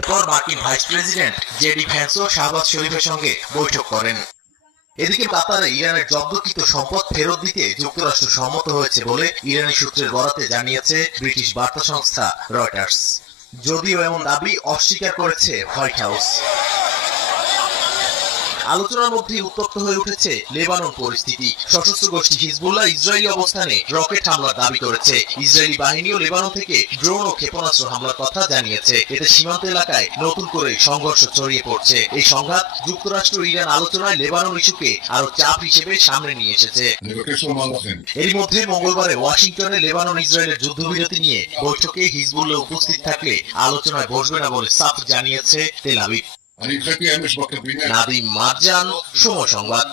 এরপর মার্কিন vice president JD ভ্যান্সও Shahbaz শরীফের সঙ্গে বৈঠক করেন। এদিকে কাতারে ইরানের জব্দকৃত সম্পদ ফেরত দিতে যুক্তরাষ্ট্র সম্মত হয়েছে বলে ইরানি সূত্রের বরাতে জানিয়েছে ব্রিটিশ বার্তা সংস্থা রয়টার্স। যদিও এমন দাবি অস্বীকার করেছে হোয়াইট হাউস। আলোচনার মধ্যে উত্তপ্ত হয়ে উঠেছে লেবানন পরিস্থিতি। সশস্ত্র গোষ্ঠী হিজবুল্লাহ ইসরায়েলি অবস্থানে রকেট হামলার দাবি করেছে। ইসরায়েলি বাহিনীও লেবানন থেকে ড্রোন ও ক্ষেপণাস্ত্র হামলার কথা জানিয়েছে। এতে সীমান্ত এলাকায় নতুন করে সংঘর্ষ ছড়িয়ে পড়ছে। এই সংঘাত যুক্তরাষ্ট্র ইরান আলোচনায় লেবানন ইস্যুকে আরো চাপ হিসেবে সামনে নিয়ে এসেছে। এর মধ্যে মঙ্গলবারে ওয়াশিংটনে লেবানন ইসরায়েলের যুদ্ধবিরতি নিয়ে বৈঠকে হিজবুল্লাহ উপস্থিত থাকলে আলোচনায় বসবে না বলে সাফ জানিয়েছে তেল আবিব। নাদিম মারজান, সময় সংবাদ।